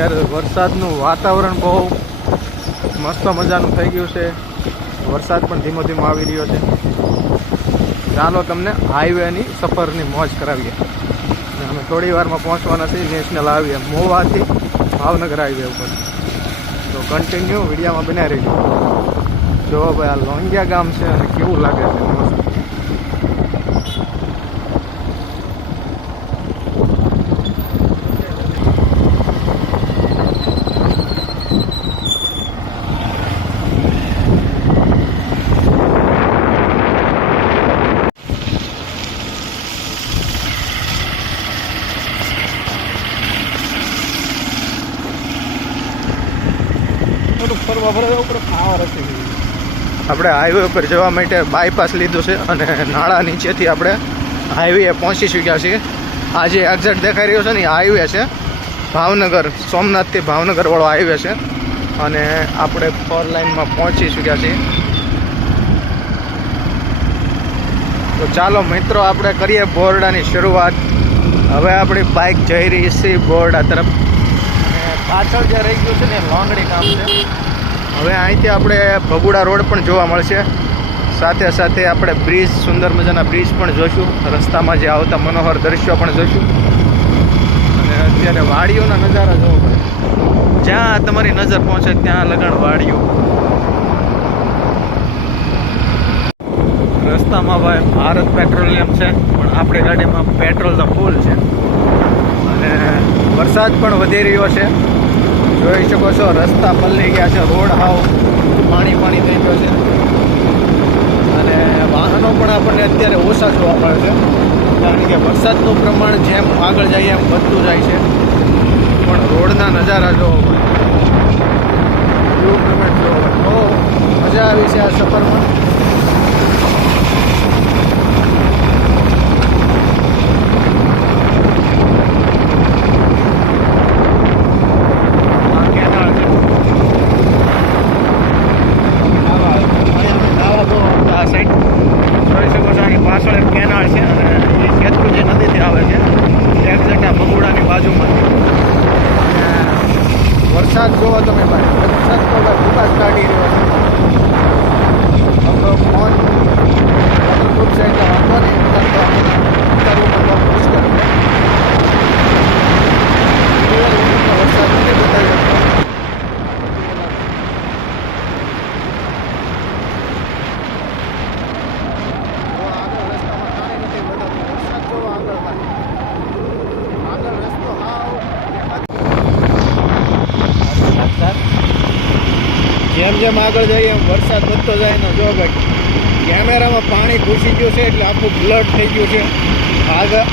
અત્યારે વરસાદનું વાતાવરણ બહુ મસ્ત મજાનું થઈ ગયું છે. વરસાદ પણ ધીમો ધીમો આવી રહ્યો છે. ચાલો તમને હાઈવેની સફરની મોજ કરાવીએ. અમે થોડી વારમાં પહોંચવાના છીએ નેશનલ હાઈવે મોવાથી ભાવનગર હાઈવે ઉપર. તો કન્ટિન્યુ વિડીયોમાં બનાવી રહીજો. જો ભાઈ આ લોંગિયા ગામ છે અને કેવું લાગે છે મસ્ત. આપણે હાઈવે ઉપર જવા માટે બાયપાસ લીધું છે અને નાળા નીચેથી આપણે હાઈવે પહોંચી ચૂક્યા છીએ. આ જે એક્ઝેક્ટ દેખાઈ રહ્યો છે ને એ હાઈવે છે ભાવનગર, સોમનાથથી ભાવનગર વાળો હાઈવે છે અને આપણે 4 લાઇનમાં પહોંચી ચૂક્યા છીએ. તો ચાલો મિત્રો આપણે કરીએ બોરડાની શરૂઆત. હવે આપણી બાઇક જઈ રહી છે બોરડા તરફ અને પાછળ જે રહી ગયું છે ને લોંગડી ગામ છે. હવે અહીંથી આપણે ભગુડા રોડ પણ જોવા મળશે. સાથે સાથે આપણે બ્રિજ, સુંદર મજાના બ્રિજ પણ જોઈશું. રસ્તામાં જે આવતા મનોહર દ્રશ્યો પણ જોઈશું. અને અત્યારે વાડીઓના નજારા જોવો પડે. જ્યાં તમારી નજર પહોંચે ત્યાં લગણ વાડીઓ. રસ્તામાં ભાઈ ભારત પેટ્રોલિયમ છે પણ આપણી ગાડીમાં પેટ્રોલ તો ફૂલ છે. અને વરસાદ પણ વધી રહ્યો છે. જોઈ શકો છો રસ્તા પલળી ગયા છે. રોડ હાવ પાણી થઈ ગયો છે અને વાહનો પણ આપણને અત્યારે ઓછા જોવા મળે છે કારણ કે વરસાદનું પ્રમાણ જેમ આગળ જાય એમ વધતું જાય છે. પણ રોડના નજારા જોવો પડે, પેમેન્ટ જોવો પડે. બહુ મજા આવી છે આ સફરમાં. વરસાદ જોવો તમે ભાઈ, વરસાદ તો ફૂકાશ કાઢી રહ્યો છે. આપણો ફોન યુટ્યુબ છે એટલે વાંધો નહીં, ઉતારવું મુશ્કેલ છે. વરસાદ નથી બતાવી શકતો. આગળ રસ્તામાં પાણી નથી બતાવતું. વરસાદ જોવો આગળ ભાઈ, આગળ રસ્તો હાવ જેમ જેમ આગળ જઈએ એમ વરસાદ વધતો જાય ને જો ભાઈ કેમેરામાં પાણી ઘૂસી ગયું છે એટલે આખું બ્લડ થઈ ગયું છે.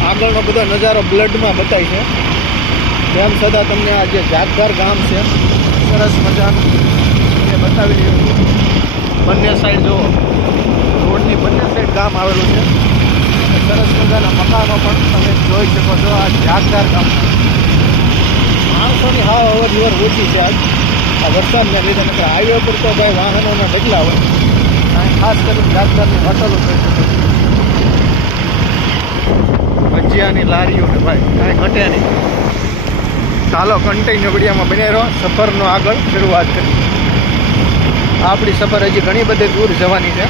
આગળનો બધો નજારો બ્લડમાં બતાય છે. તેમ છતાં તમને આ જે જાગધાર ગામ છે સરસ મજાનું એ બતાવી રહ્યું છું. બંને સાઈડ જુઓ, રોડની બંને સાઈડ ગામ આવેલું છે. સરસ મજાના મકાનો પણ તમે જોઈ શકો છો. આ જાગધાર ગામ માણસોની હાવ અવર જવર ઓછી છે આજ આ વરસાદને લીધે. નકર હાઈવે પર તો ભાઈ વાહનોના ઢગલા હોય. ખાસ કરીને જાગધારની હોટલો જોઈ શકો. ભજીયાની લારીઓ ને ભાઈ કાંઈ ઘટે નહીં. ચાલો કન્ટિન્યુ વિડીયોમાં બને રહો. સફરનો આગળ શરૂઆત કરી. આપણી સફર હજી ઘણી બધી દૂર જવાની છે.